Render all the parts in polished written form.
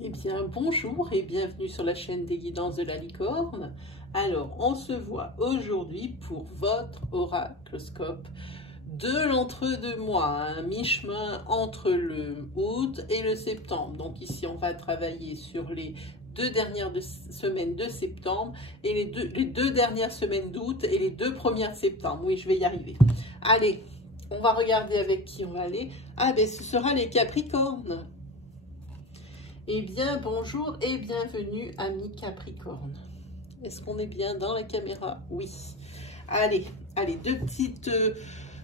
Eh bien, bonjour et bienvenue sur la chaîne des guidances de la licorne. Alors, on se voit aujourd'hui pour votre oracloscope de l'entre-deux-mois, un mi-chemin entre le août et le septembre. Donc ici, on va travailler sur les deux dernières semaines de septembre et les deux dernières semaines d'août et les deux premières de septembre. Oui, je vais y arriver. Allez, on va regarder avec qui on va aller. Ah ben, ce sera les Capricornes. Eh bien, bonjour et bienvenue, amis Capricorne. Est-ce qu'on est bien dans la caméra? Oui. Allez, deux petites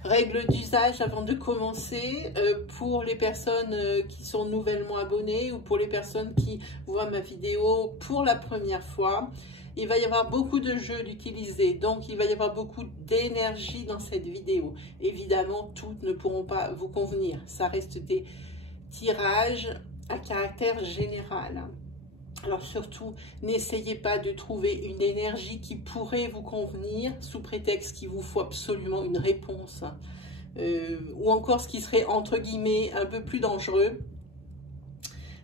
règles d'usage avant de commencer. Pour les personnes qui sont nouvellement abonnées ou pour les personnes qui voient ma vidéo pour la première fois, il va y avoir beaucoup de jeux d'utiliser, donc il va y avoir beaucoup d'énergie dans cette vidéo. Évidemment, toutes ne pourront pas vous convenir. Ça reste des tirages à caractère général. Alors surtout, n'essayez pas de trouver une énergie qui pourrait vous convenir sous prétexte qu'il vous faut absolument une réponse. Ou encore ce qui serait entre guillemets un peu plus dangereux,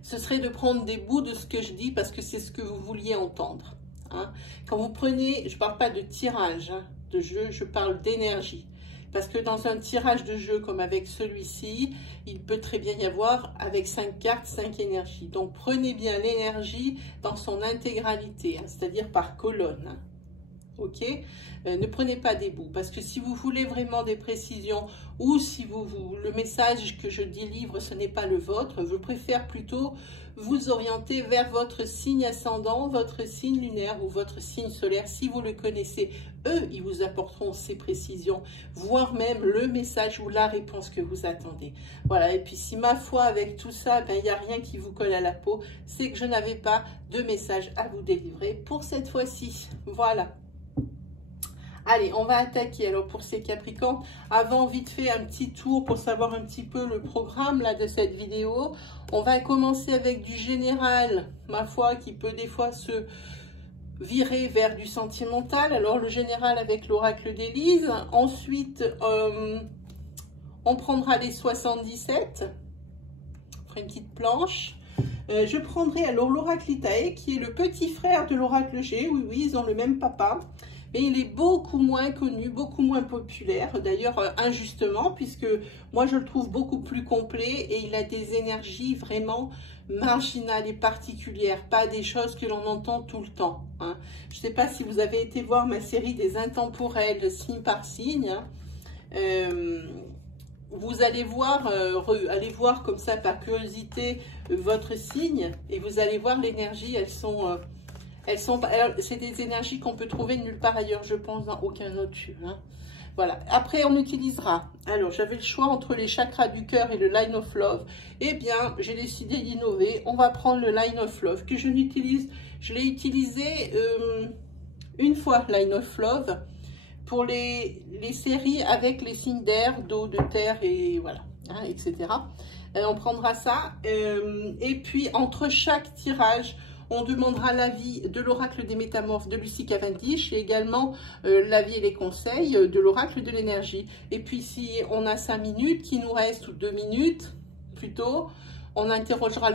ce serait de prendre des bouts de ce que je dis parce que c'est ce que vous vouliez entendre. Hein. Quand vous prenez, je ne parle pas de tirage de jeu, je parle d'énergie. Parce que dans un tirage de jeu comme avec celui-ci, il peut très bien y avoir avec 5 cartes, 5 énergies. Donc prenez bien l'énergie dans son intégralité, hein, c'est-à-dire par colonne. Hein. Ok, ne prenez pas des bouts, parce que si vous voulez vraiment des précisions ou si le message que je délivre, ce n'est pas le vôtre, je préfère plutôt vous orienter vers votre signe ascendant, votre signe lunaire ou votre signe solaire. Si vous le connaissez, eux, ils vous apporteront ces précisions, voire même le message ou la réponse que vous attendez. Voilà, et puis si ma foi, avec tout ça, ben, il n'y a rien qui vous colle à la peau, c'est que je n'avais pas de message à vous délivrer pour cette fois-ci. Voilà. Allez, on va attaquer. Alors pour ces Capricornes, avant vite fait un petit tour pour savoir un petit peu le programme là de cette vidéo. On va commencer avec du général, ma foi, qui peut des fois se virer vers du sentimental. Alors le général avec l'oracle d'Élise. Ensuite, on prendra les 77. On fera une petite planche. Je prendrai alors l'oracle Itae, qui est le petit frère de l'oracle G. Oui, oui, ils ont le même papa. Mais il est beaucoup moins connu, beaucoup moins populaire, d'ailleurs injustement, puisque moi je le trouve beaucoup plus complet et il a des énergies vraiment marginales et particulières, pas des choses que l'on entend tout le temps. Hein. Je ne sais pas si vous avez été voir ma série des intemporels, signe par signe. Hein. Vous allez voir, allez voir comme ça par curiosité votre signe et vous allez voir l'énergie, c'est des énergies qu'on peut trouver nulle part ailleurs, je pense, dans aucun autre jeu. Hein. Voilà. Après, on utilisera. Alors, j'avais le choix entre les chakras du cœur et le Line of Love. Eh bien, j'ai décidé d'innover. On va prendre le Line of Love que je n'utilise. Je l'ai utilisé une fois, Line of Love, pour les séries avec les signes d'air, d'eau, de terre et voilà, hein, etc. On prendra ça. Et puis, entre chaque tirage, on demandera l'avis de l'oracle des métamorphes de Lucie Cavendish et également l'avis et les conseils de l'oracle de l'énergie. Et puis si on a 5 minutes qui nous restent, ou 2 minutes plutôt, on interrogera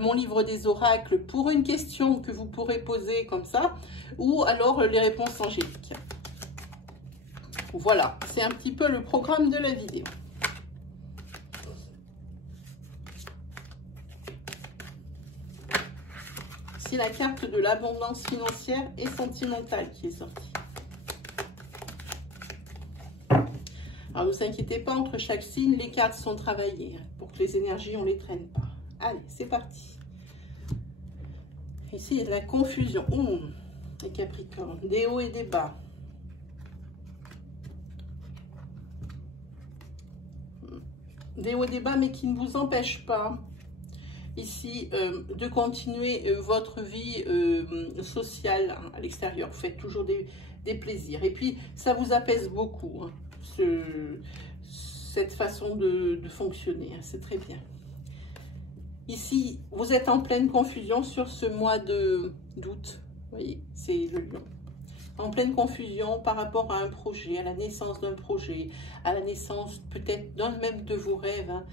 mon livre des oracles pour une question que vous pourrez poser comme ça, ou alors les réponses angéliques. Voilà, c'est un petit peu le programme de la vidéo. C'est la carte de l'abondance financière et sentimentale qui est sortie. Alors, ne vous inquiétez pas, entre chaque signe, les cartes sont travaillées pour que les énergies, on ne les traîne pas. Allez, c'est parti. Ici, il y a de la confusion. Les Capricornes, des hauts et des bas. Des hauts et des bas, mais qui ne vous empêchent pas ici de continuer votre vie sociale hein, à l'extérieur. Vous faites toujours des plaisirs. Et puis, ça vous apaise beaucoup, hein, cette façon de fonctionner. Hein, c'est très bien. Ici, vous êtes en pleine confusion sur ce mois d'août. Vous voyez, c'est le lion. En pleine confusion par rapport à un projet, à la naissance d'un projet, à la naissance peut-être d'un même de vos rêves. Hein.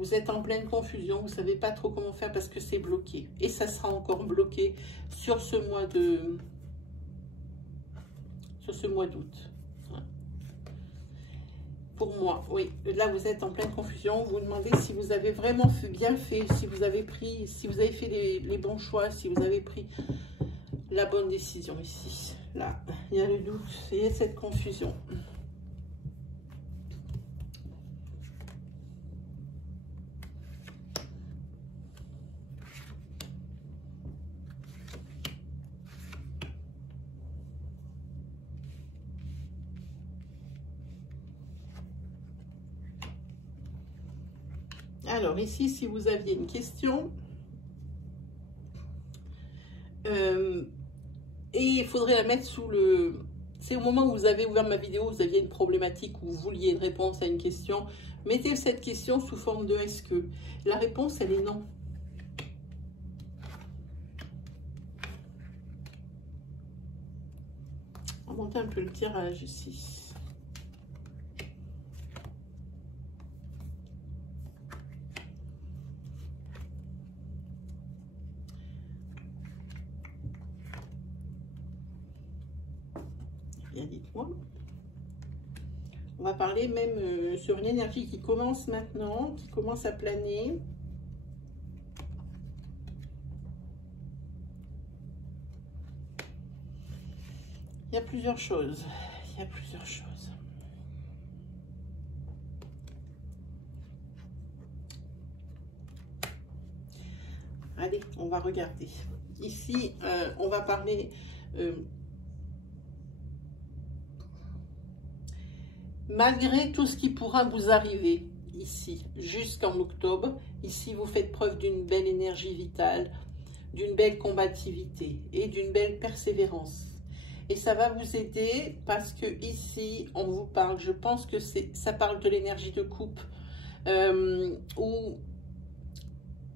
Vous êtes en pleine confusion, vous ne savez pas trop comment faire parce que c'est bloqué. Et ça sera encore bloqué sur ce mois d'août. Pour moi, oui. Là, vous êtes en pleine confusion. Vous vous demandez si vous avez vraiment bien fait, si vous avez fait les bons choix, si vous avez pris la bonne décision ici. Là, il y a le doute, il y a cette confusion. Alors ici, si vous aviez une question, et il faudrait la mettre sous le... C'est au moment où vous avez ouvert ma vidéo, vous aviez une problématique ou vous vouliez une réponse à une question. Mettez cette question sous forme de est-ce que. La réponse, elle est non. On va monter un peu le tirage ici. Bien, dites-moi. On va parler même sur une énergie qui commence maintenant, qui commence à planer. Il y a plusieurs choses. Il y a plusieurs choses. Allez, on va regarder. Ici, on va parler... malgré tout ce qui pourra vous arriver ici, jusqu'en octobre, ici, vous faites preuve d'une belle énergie vitale, d'une belle combativité et d'une belle persévérance. Et ça va vous aider parce que ici, on vous parle, je pense que ça parle de l'énergie de coupe, où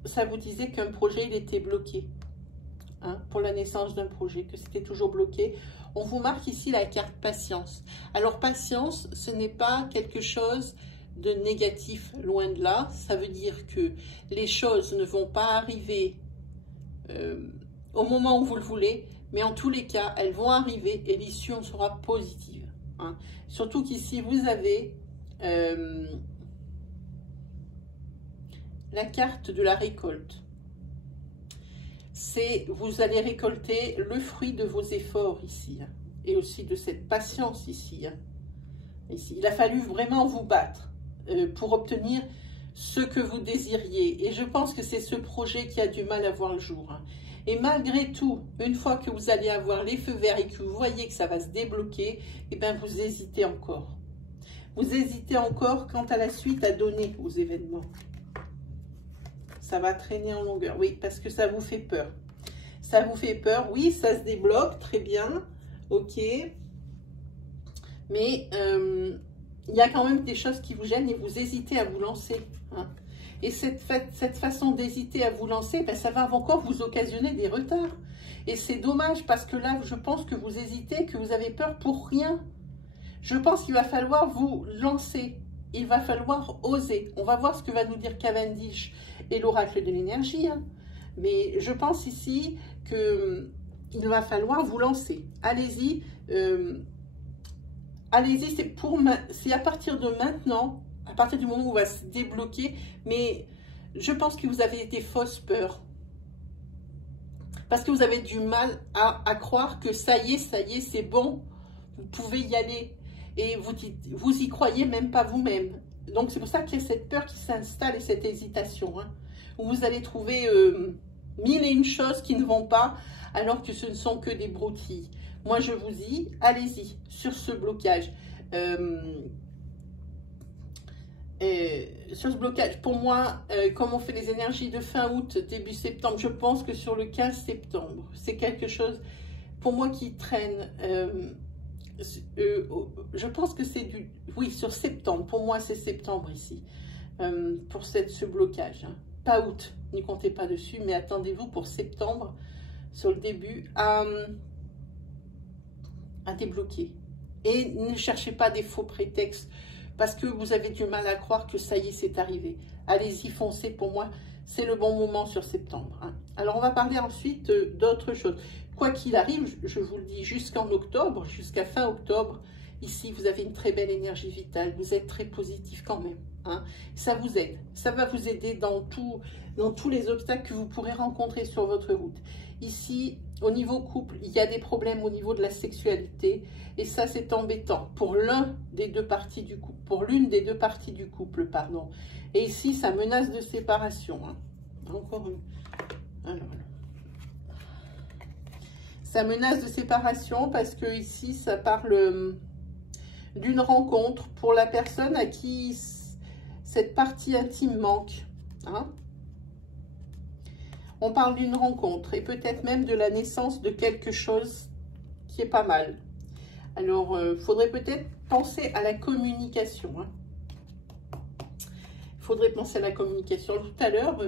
ça vous disait qu'un projet, il était bloqué, hein, pour la naissance d'un projet, que c'était toujours bloqué. On vous marque ici la carte patience. Alors, patience, ce n'est pas quelque chose de négatif, loin de là. Ça veut dire que les choses ne vont pas arriver au moment où vous le voulez, mais en tous les cas, elles vont arriver et l'issue en sera positive, hein. Surtout qu'ici, vous avez la carte de la récolte. Vous allez récolter le fruit de vos efforts ici, hein, et aussi de cette patience ici, hein. Ici, il a fallu vraiment vous battre pour obtenir ce que vous désiriez. Et je pense que c'est ce projet qui a du mal à voir le jour, hein. Et malgré tout, une fois que vous allez avoir les feux verts et que vous voyez que ça va se débloquer, eh bien vous hésitez encore. Vous hésitez encore quant à la suite à donner aux événements. Ça va traîner en longueur, oui, parce que ça vous fait peur. Ça vous fait peur, oui, ça se débloque, très bien, ok. Mais il y a quand même des choses qui vous gênent et vous hésitez à vous lancer, hein. Et cette façon d'hésiter à vous lancer, ben, ça va encore vous occasionner des retards. Et c'est dommage parce que là, je pense que vous hésitez, que vous avez peur pour rien. Je pense qu'il va falloir vous lancer. Il va falloir oser. On va voir ce que va nous dire Cavendish et l'oracle de l'énergie, hein. Mais je pense ici qu'il va falloir vous lancer. Allez-y. Allez-y, c'est à partir de maintenant, à partir du moment où on va se débloquer, mais je pense que vous avez des fausses peurs. Parce que vous avez du mal à croire que ça y est, c'est bon, vous pouvez y aller. Et vous y croyez même pas vous-même. Donc c'est pour ça qu'il y a cette peur qui s'installe et cette hésitation, hein, où vous allez trouver mille et une choses qui ne vont pas, alors que ce ne sont que des broutilles. Moi, je vous dis, allez-y sur ce blocage. Sur ce blocage, pour moi, comme on fait les énergies de fin août, début septembre, je pense que sur le 15 septembre, c'est quelque chose, pour moi, qui traîne. Je pense que c'est du... Oui, sur septembre. Pour moi, c'est septembre ici, pour ce blocage, hein. Pas août, n'y comptez pas dessus, mais attendez-vous pour septembre, sur le début, à débloquer. Et ne cherchez pas des faux prétextes parce que vous avez du mal à croire que ça y est, c'est arrivé. allez-y, foncez. Pour moi, c'est le bon moment sur septembre. Hein. Alors, on va parler ensuite d'autres choses. Quoi qu'il arrive, je vous le dis, jusqu'en octobre, jusqu'à fin octobre, ici, vous avez une très belle énergie vitale. Vous êtes très positif quand même. Hein. Ça vous aide. Ça va vous aider dans tous les obstacles que vous pourrez rencontrer sur votre route. Ici, au niveau couple, il y a des problèmes au niveau de la sexualité. Et ça, c'est embêtant pour l'une des deux parties du couple. Pardon. Et ici, ça menace de séparation. Hein. Encore une. Alors, ça menace de séparation parce que ici, ça parle d'une rencontre pour la personne à qui cette partie intime manque. Hein. On parle d'une rencontre et peut-être même de la naissance de quelque chose qui est pas mal. Alors, il faudrait peut-être penser à la communication. Hein. Il faudrait penser à la communication. Tout à l'heure,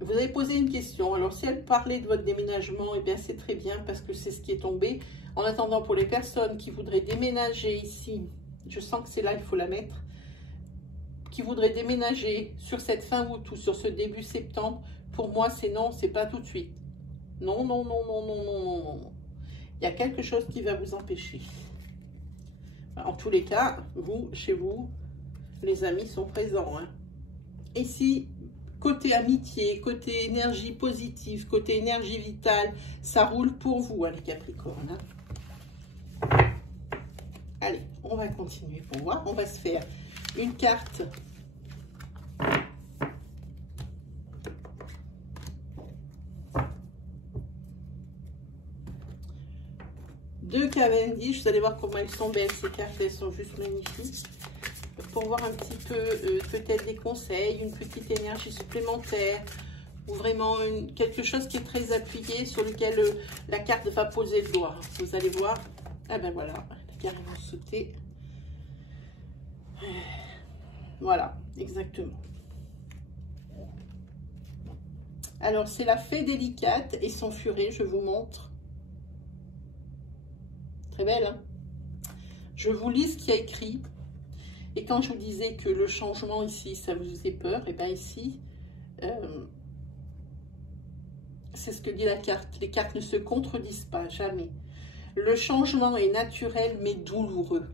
vous avez posé une question. Alors, si elle parlait de votre déménagement, eh bien, c'est très bien parce que c'est ce qui est tombé. En attendant, pour les personnes qui voudraient déménager ici, je sens que c'est là, il faut la mettre, qui voudraient déménager sur cette fin août ou sur ce début septembre, pour moi, c'est non, c'est pas tout de suite. Non, non, non, non, non, non, non, non. Il y a quelque chose qui va vous empêcher. En tous les cas, vous, chez vous, les amis sont présents. Hein. Ici, côté amitié, côté énergie positive, côté énergie vitale, ça roule pour vous, hein, les Capricornes. Hein. Allez, on va continuer pour voir. On va se faire une carte. Deux Cavendish, vous allez voir comment elles sont belles, ces cartes, elles sont juste magnifiques. Pour voir un petit peu, peut-être des conseils, une petite énergie supplémentaire, ou vraiment quelque chose qui est très appuyé, sur lequel la carte va poser le doigt. Vous allez voir, ah ben voilà, elle a carrément sauté. Voilà, exactement. Alors, c'est la fée délicate et son furet, je vous montre. Très belle, hein? Je vous lis ce qu'il y a écrit. Et quand je vous disais que le changement ici, ça vous faisait peur, et bien ici, c'est ce que dit la carte. Les cartes ne se contredisent pas, jamais. Le changement est naturel, mais douloureux.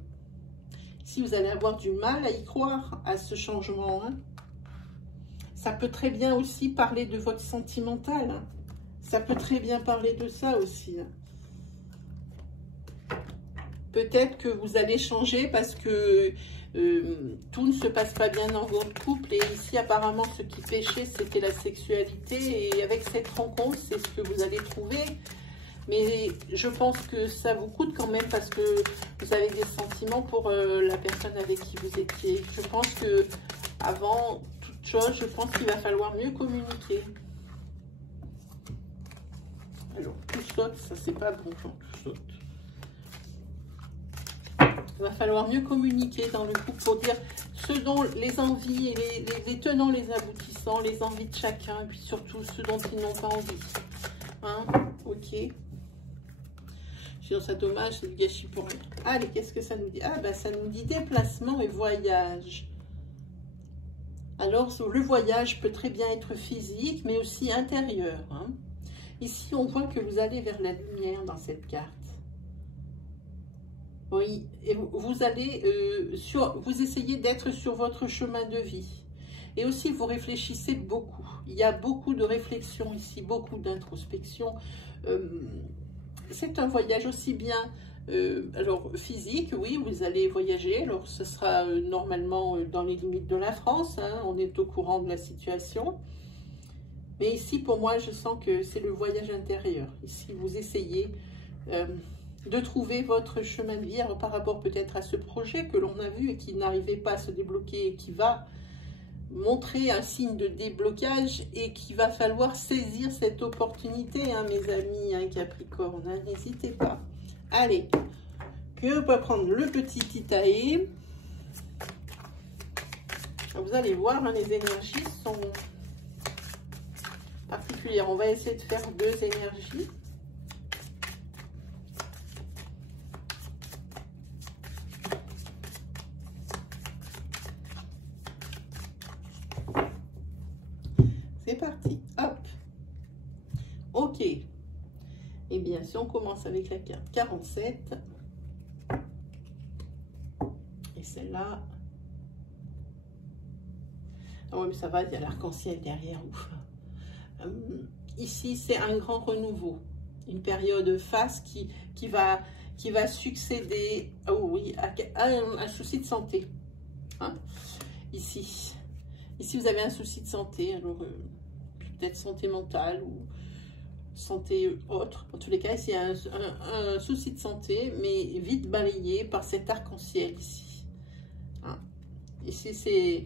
Ici, vous allez avoir du mal à y croire, à ce changement. Hein. Ça peut très bien aussi parler de votre sentimental. Hein. Ça peut très bien parler de ça aussi. Hein. Peut-être que vous allez changer parce que tout ne se passe pas bien dans votre couple. Et ici, apparemment, ce qui pêchait, c'était la sexualité. Et avec cette rencontre, c'est ce que vous allez trouver. Mais je pense que ça vous coûte quand même parce que vous avez des sentiments pour la personne avec qui vous étiez. Je pense que avant toute chose, je pense qu'il va falloir mieux communiquer. Alors, tout saute, ça c'est pas bon quand tout saute. Il va falloir mieux communiquer dans le couple pour dire ce dont les envies et les tenants, les aboutissants, les envies de chacun, et puis surtout ce dont ils n'ont pas envie. Hein? Ok. Sinon, ça dommage, c'est du gâchis pour rien. Allez, qu'est-ce que ça nous dit? Ah, ben, ça nous dit déplacement et voyage. Alors, le voyage peut très bien être physique, mais aussi intérieur. Hein? Ici, on voit que vous allez vers la lumière dans cette carte. Oui, et vous allez, vous essayez d'être sur votre chemin de vie. Et aussi, vous réfléchissez beaucoup. Il y a beaucoup de réflexion ici, beaucoup d'introspection. C'est un voyage aussi bien, alors physique, oui, vous allez voyager. Alors, ce sera normalement dans les limites de la France. Hein, on est au courant de la situation. Mais ici, pour moi, je sens que c'est le voyage intérieur. Ici, vous essayez de trouver votre chemin de vie par rapport peut-être à ce projet que l'on a vu et qui n'arrivait pas à se débloquer et qui va montrer un signe de déblocage et qu'il va falloir saisir cette opportunité, hein, mes amis, hein, Capricorne, hein, n'hésitez pas. Allez, que on peut prendre le petit Titae. Vous allez voir, hein, les énergies sont particulières. On va essayer de faire deux énergies. bien, si on commence avec la carte 47, et celle-là, ah ouais, mais ça va, il y a l'arc-en-ciel derrière, ouf. Ici, c'est un grand renouveau, une période face qui va succéder, oh oui, à un souci de santé. Hein. Ici, vous avez un souci de santé, alors peut-être santé mentale ou santé autre. En tous les cas, c'est un souci de santé, mais vite balayé par cet arc-en-ciel ici. Hein. Ici, c'est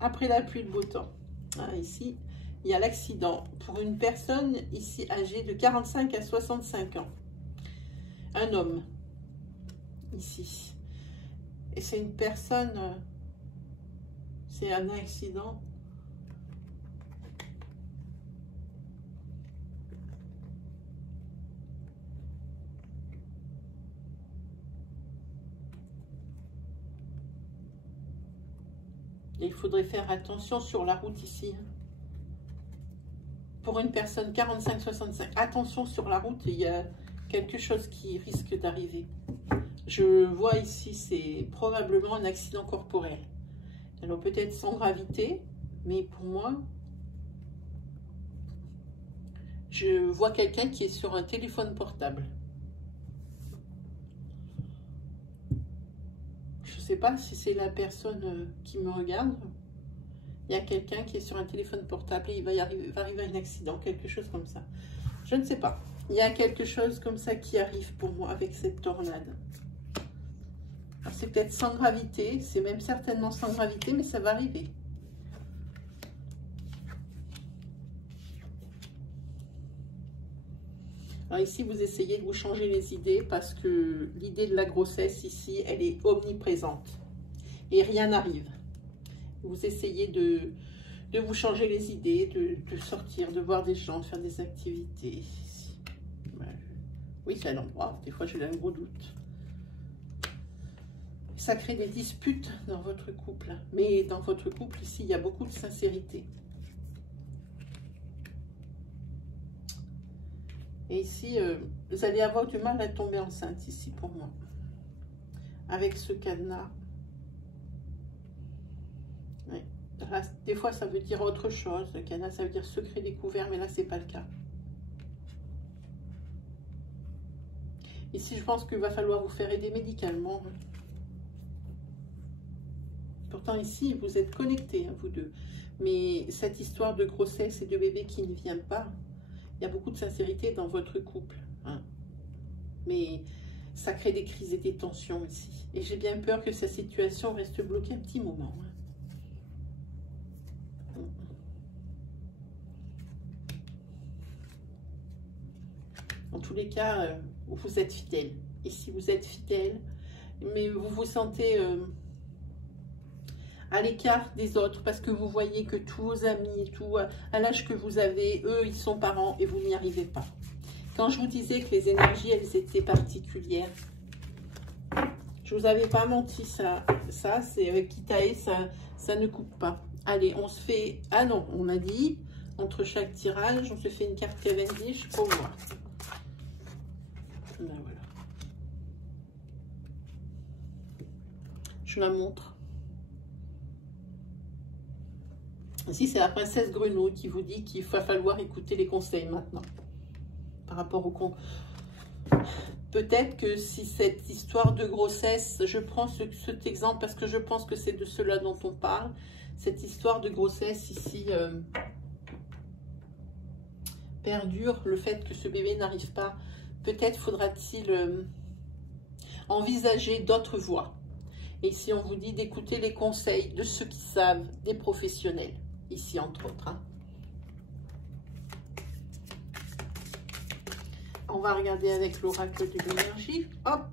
après la pluie, le beau temps. Hein, ici, il y a l'accident pour une personne ici âgée de 45 à 65 ans. Un homme, ici. Et c'est une personne, c'est un accident. Et il faudrait faire attention sur la route ici. Pour une personne 45-65, attention sur la route, il y a quelque chose qui risque d'arriver. Je vois ici, c'est probablement un accident corporel. Alors peut-être sans gravité, mais pour moi, je vois quelqu'un qui est sur un téléphone portable. Je ne sais pas si c'est la personne qui me regarde. Il y a quelqu'un qui est sur un téléphone portable et il va arriver à un accident, quelque chose comme ça. Je ne sais pas. Il y a quelque chose comme ça qui arrive pour moi avec cette tornade. C'est peut-être sans gravité, c'est même certainement sans gravité, mais ça va arriver. Alors ici, vous essayez de vous changer les idées parce que l'idée de la grossesse ici, elle est omniprésente et rien n'arrive. Vous essayez de vous changer les idées, de sortir, de voir des gens, de faire des activités. Oui, c'est un endroit. Des fois, j'ai un gros doute. Ça crée des disputes dans votre couple. Mais dans votre couple, ici, il y a beaucoup de sincérité. Et ici, vous allez avoir du mal à tomber enceinte, ici, pour moi. Avec ce cadenas. Oui. Là, des fois, ça veut dire autre chose. Le cadenas, ça veut dire secret découvert, mais là, c'est pas le cas. Ici, je pense qu'il va falloir vous faire aider médicalement. Pourtant, ici, vous êtes connectés, hein, vous deux. Mais cette histoire de grossesse et de bébé qui ne vient pas, il y a beaucoup de sincérité dans votre couple. Hein. Mais ça crée des crises et des tensions ici. Et j'ai bien peur que cette situation reste bloquée un petit moment. Hein. En tous les cas, vous êtes fidèle. Ici, vous êtes fidèle, mais vous vous sentez à l'écart des autres parce que vous voyez que tous vos amis, tout à l'âge que vous avez, eux, ils sont parents et vous n'y arrivez pas. Quand je vous disais que les énergies, elles étaient particulières, je vous avais pas menti, ça c'est avec Kitae, ça ne coupe pas. Allez, on se fait, ah non, on a dit, entre chaque tirage, on se fait une carte Cavendish pour moi. Ben voilà. Je la montre. Ici, c'est la princesse Grenouille qui vous dit qu'il va falloir écouter les conseils maintenant. Par rapport au con. Peut-être que si cette histoire de grossesse, je prends cet exemple parce que je pense que c'est de cela dont on parle. Cette histoire de grossesse ici perdure, le fait que ce bébé n'arrive pas. Peut-être faudra-t-il envisager d'autres voies. Et ici, on vous dit d'écouter les conseils de ceux qui savent, des professionnels. Ici, entre autres. Hein. On va regarder avec l'oracle de l'énergie. Hop.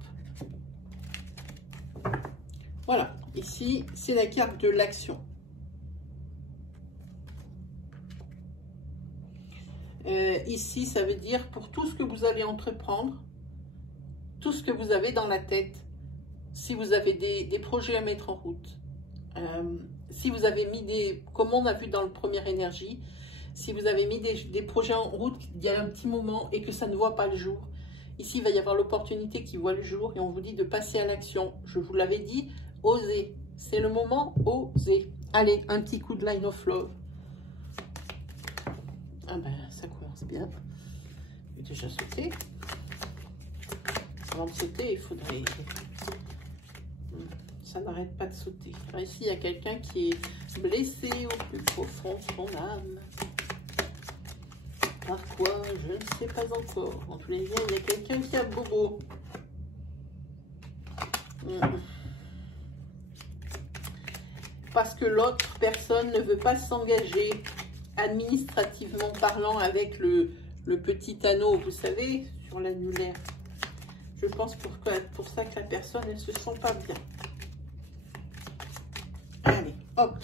Voilà. Ici, c'est la carte de l'action. Ici, ça veut dire pour tout ce que vous allez entreprendre, tout ce que vous avez dans la tête, si vous avez des projets à mettre en route, si vous avez mis des, comme on a vu dans le première énergie, Si vous avez mis des projets en route il y a un petit moment et que ça ne voit pas le jour, ici, il va y avoir l'opportunité qui voit le jour et on vous dit de passer à l'action. Je vous l'avais dit, osez. C'est le moment, osez. Allez, un petit coup de Line of Love. Ah ben, ça commence bien. J'ai déjà sauté. Avant de sauter, il faudrait... Ça n'arrête pas de sauter. Alors ici, il y a quelqu'un qui est blessé au plus profond de son âme. Par quoi? Je ne sais pas encore. En tous les cas, il y a quelqu'un qui a bobo. Parce que l'autre personne ne veut pas s'engager administrativement parlant avec le petit anneau, vous savez, sur l'annulaire. Je pense pour ça que la personne, elle se sent pas bien. Allez, hop,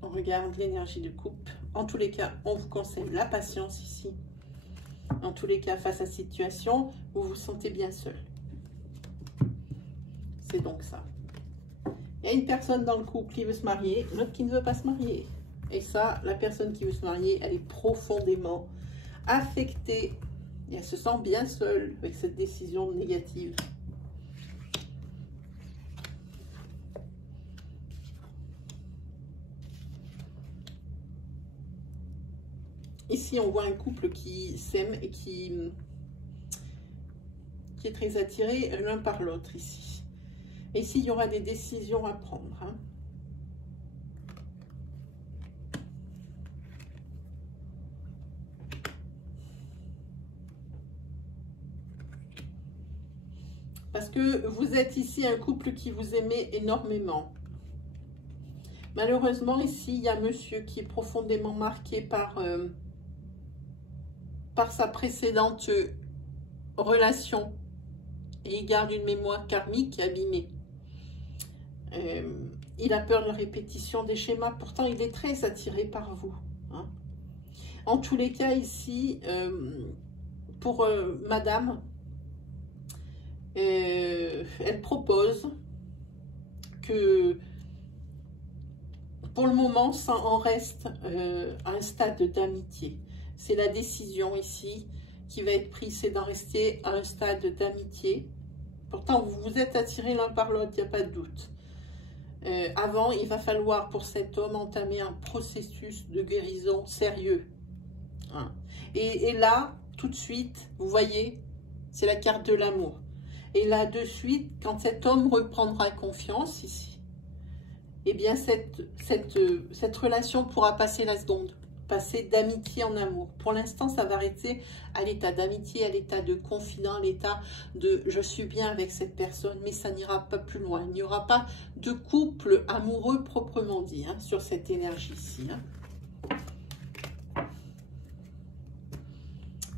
on regarde l'énergie de couple. En tous les cas, on vous conseille la patience ici. En tous les cas, face à cette situation, vous vous sentez bien seul. C'est donc ça. Il y a une personne dans le couple qui veut se marier, l'autre qui ne veut pas se marier. Et ça, la personne qui veut se marier, elle est profondément affectée. Et elle se sent bien seule avec cette décision négative. Ici, on voit un couple qui s'aime et qui est très attiré l'un par l'autre ici. Et ici, il y aura des décisions à prendre. Hein. Parce que vous êtes ici un couple qui vous aimait énormément. Malheureusement, ici, il y a un monsieur qui est profondément marqué par sa précédente relation. Et il garde une mémoire karmique abîmée. Il a peur de la répétition des schémas. Pourtant, il est très attiré par vous. Hein. En tous les cas, ici, pour madame, elle propose que pour le moment, ça en reste à un stade d'amitié. C'est la décision ici qui va être prise, c'est d'en rester à un stade d'amitié. Pourtant, vous vous êtes attirés l'un par l'autre, il n'y a pas de doute. Avant, il va falloir pour cet homme entamer un processus de guérison sérieux. Hein. Et là, tout de suite, vous voyez, c'est la carte de l'amour. Et là, de suite, quand cet homme reprendra confiance ici, eh bien, cette relation pourra passer la seconde. Passer d'amitié en amour. Pour l'instant, ça va arrêter à l'état d'amitié, à l'état de confident, à l'état de je suis bien avec cette personne, mais ça n'ira pas plus loin. Il n'y aura pas de couple amoureux proprement dit hein, sur cette énergie-ci. Hein.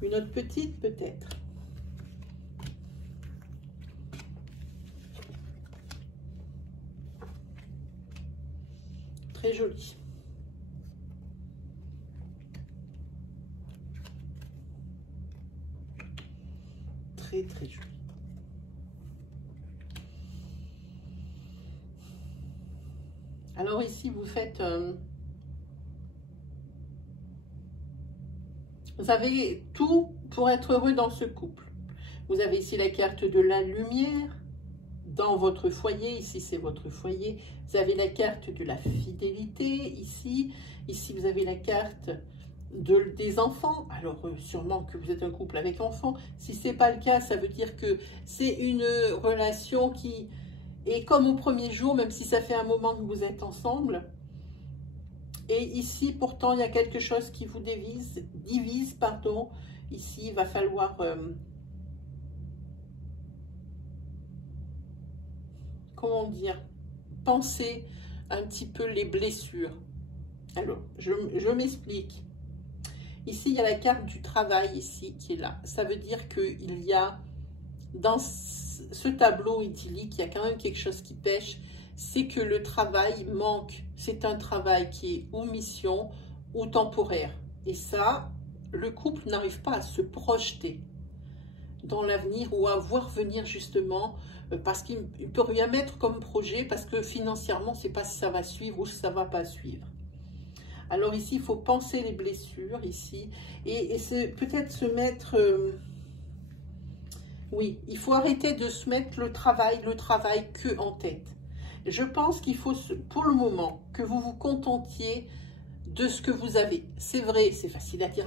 Une autre petite peut-être. Très jolie. Très très joli. Alors ici vous faites vous avez tout pour être heureux dans ce couple. Vous avez ici la carte de la lumière dans votre foyer, ici c'est votre foyer. Vous avez la carte de la fidélité ici vous avez la carte des enfants. Alors sûrement que vous êtes un couple avec enfants. Si ce n'est pas le cas, ça veut dire que c'est une relation qui est comme au premier jour, même si ça fait un moment que vous êtes ensemble. Et ici pourtant il y a quelque chose qui vous divise pardon. Ici il va falloir comment dire, penser un petit peu les blessures. Alors je m'explique. Ici, il y a la carte du travail ici qui est là. Ça veut dire qu'il y a, dans ce tableau idyllique, il y a quand même quelque chose qui pêche. C'est que le travail manque. C'est un travail qui est ou mission ou temporaire. Et ça, le couple n'arrive pas à se projeter dans l'avenir ou à voir venir justement parce qu'il peut rien mettre comme projet parce que financièrement, on ne sait pas si ça va suivre ou si ça ne va pas suivre. Alors ici, il faut penser les blessures, ici, et peut-être se mettre... oui, il faut arrêter de se mettre le travail que en tête. Je pense qu'il faut, pour le moment, que vous vous contentiez de ce que vous avez. C'est vrai, c'est facile à dire.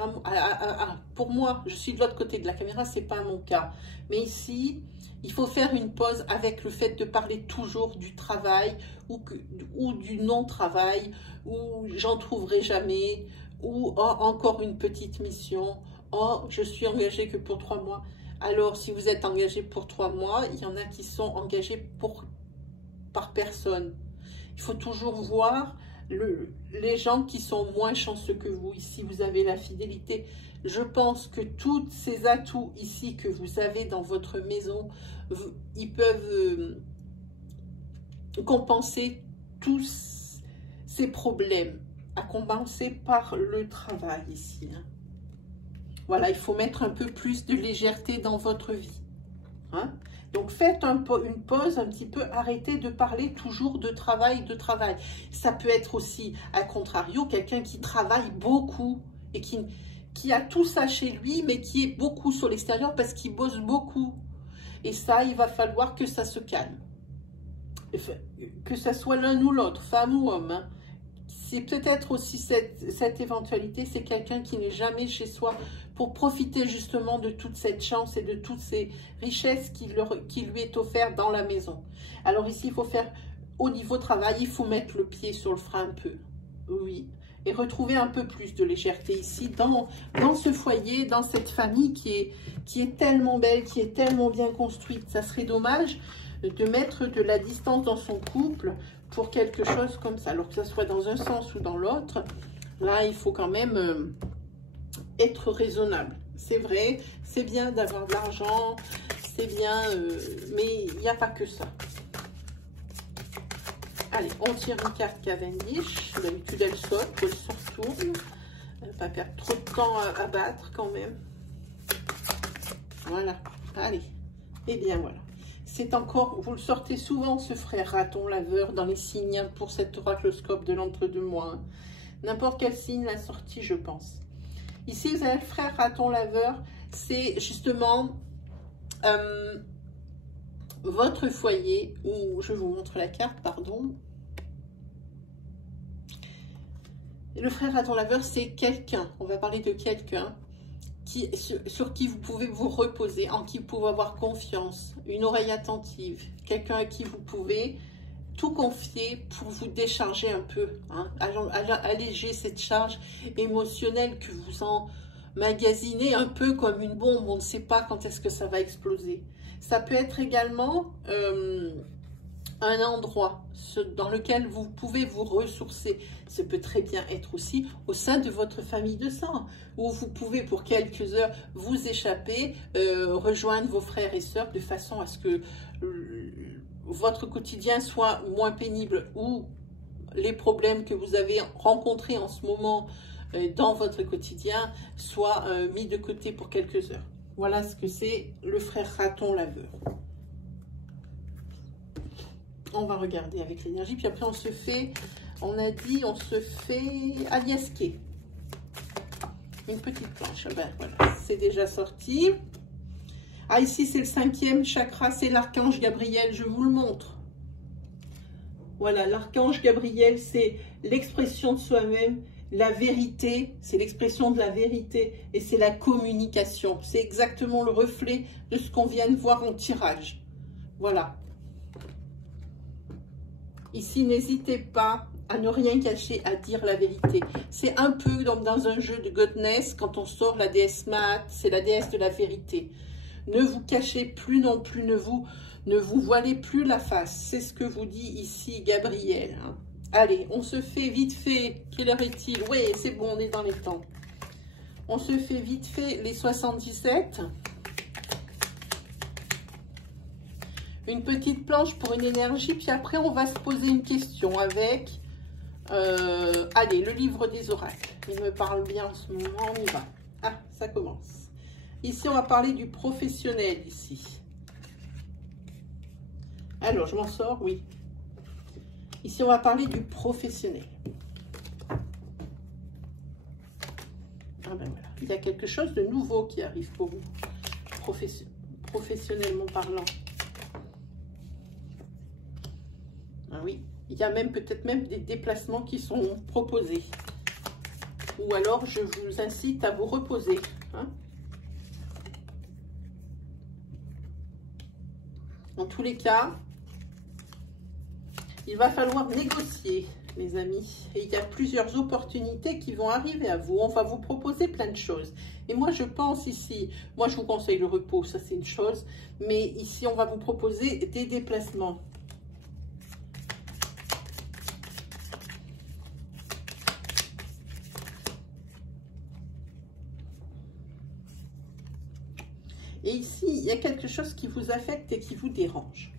Pour moi, je suis de l'autre côté de la caméra, c'est pas mon cas. Mais ici, il faut faire une pause avec le fait de parler toujours du travail ou du non-travail, ou j'en trouverai jamais, ou oh, encore une petite mission, oh, je suis engagée que pour 3 mois. Alors, si vous êtes engagé pour 3 mois, il y en a qui sont engagés par personne. Il faut toujours voir les gens qui sont moins chanceux que vous. Ici, vous avez la fidélité. Je pense que tous ces atouts ici que vous avez dans votre maison, ils peuvent compenser tous ces problèmes, à compenser par le travail ici. Hein. Voilà, il faut mettre un peu plus de légèreté dans votre vie. Hein? Donc, faites une pause un petit peu, arrêtez de parler toujours de travail, de travail. Ça peut être aussi, à contrario, quelqu'un qui travaille beaucoup et qui a tout ça chez lui, mais qui est beaucoup sur l'extérieur parce qu'il bosse beaucoup. Et ça, il va falloir que ça se calme. Que ça soit l'un ou l'autre, femme ou homme. Hein? C'est peut-être aussi cette éventualité, c'est quelqu'un qui n'est jamais chez soi pour profiter justement de toute cette chance et de toutes ces richesses qui lui est offerte dans la maison. Alors ici, il faut faire, au niveau travail, il faut mettre le pied sur le frein un peu, oui, et retrouver un peu plus de légèreté ici, dans ce foyer, dans cette famille qui est tellement belle, qui est tellement bien construite. Ça serait dommage de mettre de la distance dans son couple pour quelque chose comme ça, alors que ça soit dans un sens ou dans l'autre. Là, il faut quand même être raisonnable. C'est vrai, c'est bien d'avoir de l'argent, c'est bien, mais il n'y a pas que ça. Allez, on tire une carte Cavendish. D'habitude, elle saute, elle se retourne. Elle ne va pas perdre trop de temps à battre quand même. Voilà, allez, et bien voilà. C'est encore, vous le sortez souvent, ce frère raton laveur dans les signes pour cet oracloscope de l'entre-deux-mois. N'importe quel signe l'a sorti, je pense. Ici, vous avez le frère raton laveur. C'est justement votre foyer, où je vous montre la carte, pardon. Le frère raton laveur, c'est quelqu'un. On va parler de quelqu'un sur qui vous pouvez vous reposer, en qui vous pouvez avoir confiance, une oreille attentive, quelqu'un à qui vous pouvez tout confier pour vous décharger un peu, hein, alléger cette charge émotionnelle que vous emmagasinez un peu comme une bombe. On ne sait pas quand est-ce que ça va exploser. Ça peut être également un endroit dans lequel vous pouvez vous ressourcer. Ça peut très bien être aussi au sein de votre famille de sang, où vous pouvez pour quelques heures vous échapper, rejoindre vos frères et sœurs de façon à ce que votre quotidien soit moins pénible, ou les problèmes que vous avez rencontrés en ce moment dans votre quotidien soient mis de côté pour quelques heures. Voilà ce que c'est le frère raton laveur. On va regarder avec l'énergie, puis après on se fait, on a dit, on se fait aliasquer. Une petite planche, ben voilà, c'est déjà sorti. Ah, ici c'est le 5e chakra, c'est l'archange Gabriel, je vous le montre. Voilà, l'archange Gabriel, c'est l'expression de soi-même, la vérité, c'est l'expression de la vérité, et c'est la communication. C'est exactement le reflet de ce qu'on vient de voir en tirage. Voilà. Ici, n'hésitez pas à ne rien cacher, à dire la vérité. C'est un peu comme dans un jeu de Godness, quand on sort la déesse Maat, c'est la déesse de la vérité. Ne vous cachez plus non plus, ne vous voilez plus la face. C'est ce que vous dit ici Gabriel. Hein. Allez, on se fait vite fait. Quelle heure est-il? Oui, c'est bon, on est dans les temps. On se fait vite fait les 77. Une petite planche pour une énergie, puis après on va se poser une question avec, allez, le livre des oracles. Il me parle bien en ce moment, on y va. Ah, ça commence. Ici, on va parler du professionnel, ici. Alors, je m'en sors, oui. Ici, on va parler du professionnel. il y a quelque chose de nouveau qui arrive pour vous, professionnellement parlant. Ah oui, il y a même peut-être même des déplacements qui sont proposés. Ou alors, je vous incite à vous reposer. Hein. En tous les cas, il va falloir négocier, mes amis. Et il y a plusieurs opportunités qui vont arriver à vous. On va vous proposer plein de choses. Et moi, je pense ici, moi, je vous conseille le repos, ça c'est une chose. Mais ici, on va vous proposer des déplacements. Et ici, il y a quelque chose qui vous affecte et qui vous dérange.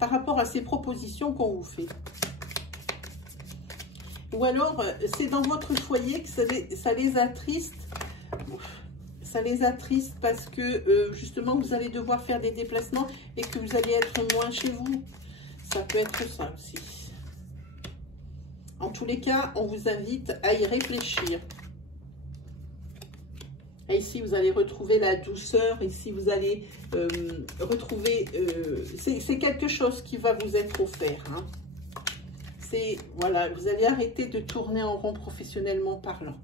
Par rapport à ces propositions qu'on vous fait. Ou alors, c'est dans votre foyer que ça les attriste. Ça les attriste parce que, justement, vous allez devoir faire des déplacements et que vous allez être moins chez vous. Ça peut être ça aussi. En tous les cas, on vous invite à y réfléchir. Et ici, vous allez retrouver la douceur. Ici, vous allez retrouver... c'est quelque chose qui va vous être offert. Hein. Voilà, vous allez arrêter de tourner en rond professionnellement parlant.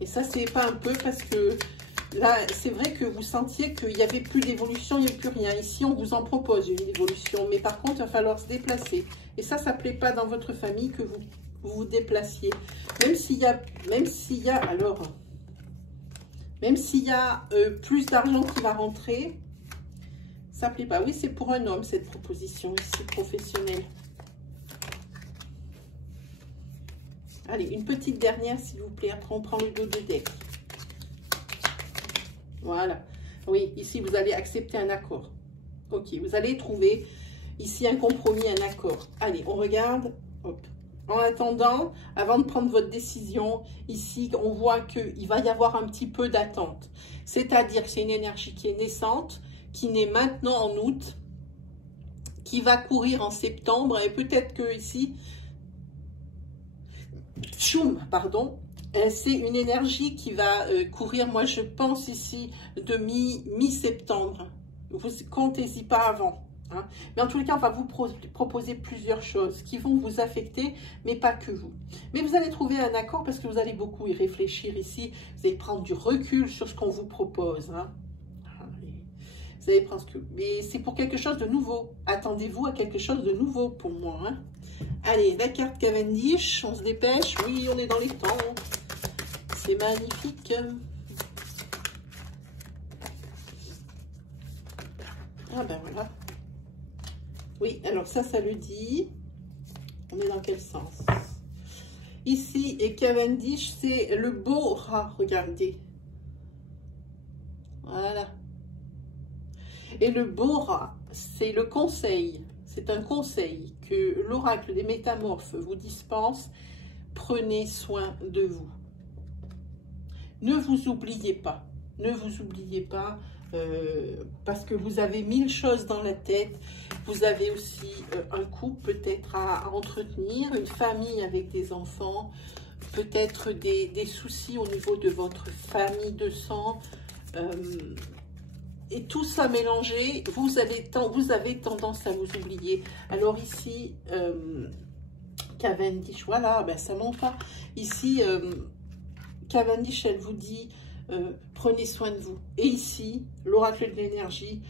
Et ça, c'est pas un peu parce que là, c'est vrai que vous sentiez qu'il n'y avait plus d'évolution, il n'y avait plus rien. Ici, on vous en propose une évolution. Mais par contre, il va falloir se déplacer. Et ça ne plaît pas dans votre famille que vous vous déplaciez. Même s'il y a plus d'argent qui va rentrer, ça ne plaît pas. Oui, c'est pour un homme cette proposition ici professionnelle. Allez, une petite dernière s'il vous plaît. Après, on prend le dos de deck. Voilà. Oui, ici, vous allez accepter un accord. Ok, vous allez trouver ici un compromis, un accord. Allez, on regarde. Hop. En attendant, avant de prendre votre décision, ici, on voit qu'il va y avoir un petit peu d'attente. C'est-à-dire que c'est une énergie qui est naissante, qui naît maintenant en août, qui va courir en septembre. Et peut-être que ici, pardon, c'est une énergie qui va courir, moi je pense ici, de mi-septembre. Vous comptez-y pas avant. Hein. Mais en tous les cas, on va vous proposer plusieurs choses qui vont vous affecter, mais pas que vous. Mais vous allez trouver un accord parce que vous allez beaucoup y réfléchir ici. Vous allez prendre du recul sur ce qu'on vous propose. Hein. Vous allez prendre mais c'est pour quelque chose de nouveau. Attendez-vous à quelque chose de nouveau pour moi. Hein. Allez, la carte Cavendish, on se dépêche. Oui, on est dans les temps. C'est magnifique. Ah ben voilà. Oui, alors ça le dit. On est dans quel sens? Ici, et Cavendish, c'est le beau rat, regardez. Voilà. Et le beau rat, c'est le conseil. C'est un conseil que l'oracle des métamorphes vous dispense. Prenez soin de vous. Ne vous oubliez pas. Ne vous oubliez pas. Parce que vous avez 1000 choses dans la tête. Vous avez aussi un couple peut-être à entretenir, une famille avec des enfants, peut-être des soucis au niveau de votre famille de sang. Et tout ça mélangé, vous avez tendance à vous oublier. Alors ici, Cavendish, voilà, ben ça monte pas. Ici, Cavendish, elle vous dit... prenez soin de vous. Et ici, l'oracle de l'énergie,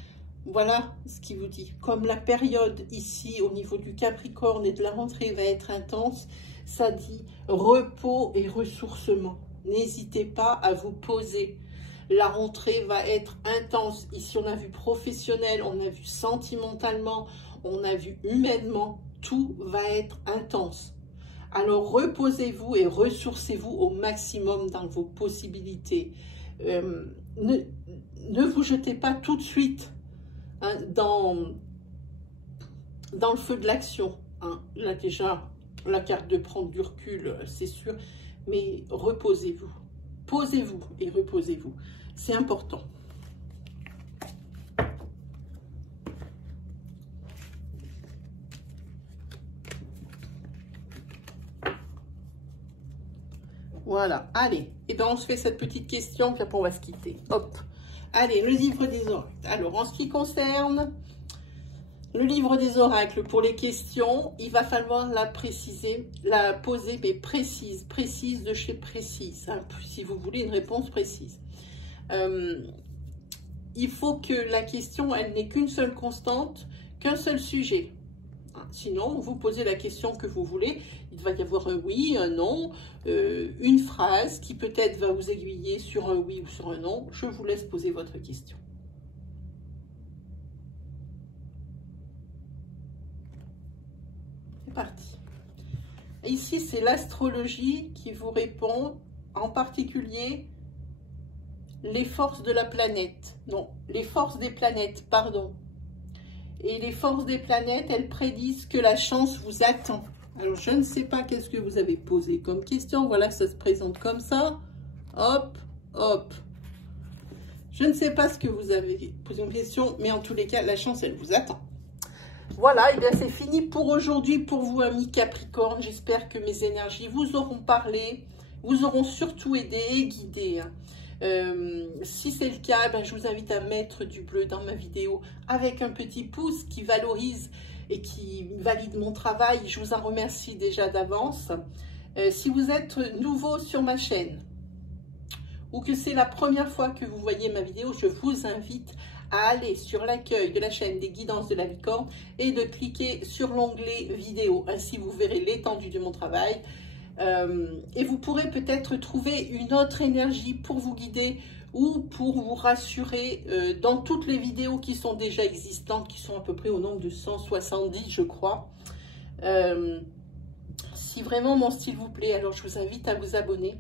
voilà ce qu'il vous dit. Comme la période ici, au niveau du Capricorne et de la rentrée va être intense, ça dit repos et ressourcement. N'hésitez pas à vous poser. La rentrée va être intense. Ici, on a vu professionnel, on a vu sentimentalement, on a vu humainement. Tout va être intense. Alors, reposez-vous et ressourcez-vous au maximum dans vos possibilités. Ne vous jetez pas tout de suite hein, dans le feu de l'action. Hein. Là, déjà, la carte de prendre du recul, c'est sûr. Mais reposez-vous. Posez-vous et reposez-vous. C'est important. Voilà, allez. Et bien, on se fait cette petite question, puis après, on va se quitter. Hop. Allez, le livre des oracles. Alors, en ce qui concerne le livre des oracles, pour les questions, il va falloir la préciser, la poser, mais précise de chez précise, hein, si vous voulez une réponse précise. Il faut que la question, elle n'ait qu'une seule constante, qu'un seul sujet. Sinon, vous posez la question que vous voulez. Il va y avoir un oui, un non, une phrase qui peut-être va vous aiguiller sur un oui ou sur un non. Je vous laisse poser votre question. C'est parti. Ici, c'est l'astrologie qui vous répond, en particulier les forces de la planète. Non, les forces des planètes, pardon. Et les forces des planètes, elles prédisent que la chance vous attend. Alors, je ne sais pas qu'est-ce que vous avez posé comme question. Voilà, ça se présente comme ça. Hop, hop. Je ne sais pas ce que vous avez posé comme question, mais en tous les cas, la chance, elle vous attend. Voilà, et bien c'est fini pour aujourd'hui, pour vous, amis Capricorne. J'espère que mes énergies vous auront parlé, vous auront surtout aidé et guidé. Si c'est le cas, ben, je vous invite à mettre du bleu dans ma vidéo avec un petit pouce qui valorise et qui valide mon travail. Je vous en remercie déjà d'avance. Si vous êtes nouveau sur ma chaîne ou que c'est la première fois que vous voyez ma vidéo, je vous invite à aller sur l'accueil de la chaîne des guidances de la licorne et de cliquer sur l'onglet vidéo. Ainsi, vous verrez l'étendue de mon travail. Et vous pourrez peut-être trouver une autre énergie pour vous guider ou pour vous rassurer dans toutes les vidéos qui sont déjà existantes, qui sont à peu près au nombre de 170, je crois. Si vraiment mon style vous plaît, alors je vous invite à vous abonner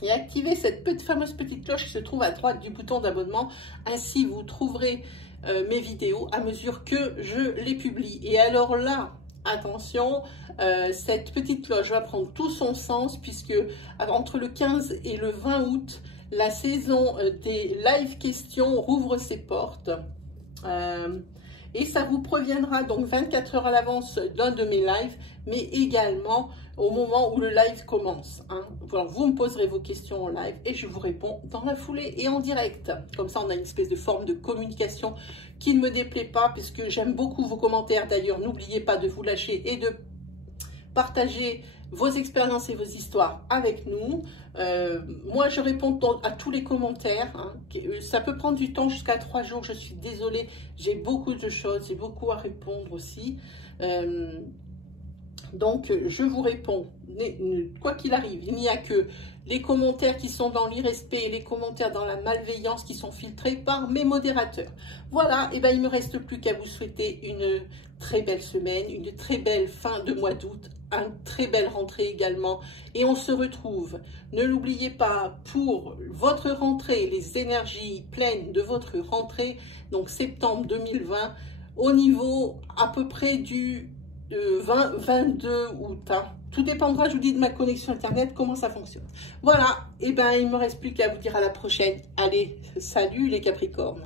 et activer cette fameuse petite cloche qui se trouve à droite du bouton d'abonnement. Ainsi, vous trouverez mes vidéos à mesure que je les publie. Et alors là, attention, cette petite cloche va prendre tout son sens puisque entre le 15 et le 20 août, la saison des live questions rouvre ses portes. Et ça vous proviendra donc 24 heures à l'avance d'un de mes lives, mais également au moment où le live commence. Hein. Alors, vous me poserez vos questions en live et je vous réponds dans la foulée et en direct. Comme ça, on a une espèce de forme de communication qui ne me déplaît pas, puisque j'aime beaucoup vos commentaires. D'ailleurs, n'oubliez pas de vous lâcher et de partager vos expériences et vos histoires avec nous. Moi, je réponds à tous les commentaires. Hein. Ça peut prendre du temps, jusqu'à 3 jours. Je suis désolée, j'ai beaucoup de choses, j'ai beaucoup à répondre aussi. Donc, je vous réponds, quoi qu'il arrive. Il n'y a que les commentaires qui sont dans l'irrespect et les commentaires dans la malveillance qui sont filtrés par mes modérateurs. Voilà, et ben il ne me reste plus qu'à vous souhaiter une très belle semaine, une très belle fin de mois d'août, une très belle rentrée également. Et on se retrouve, ne l'oubliez pas, pour votre rentrée, les énergies pleines de votre rentrée, donc septembre 2020, au niveau à peu près du 20-22 août. Hein. Tout dépendra, je vous dis, de ma connexion internet, comment ça fonctionne. Voilà, et ben il ne me reste plus qu'à vous dire à la prochaine. Allez, salut les Capricornes.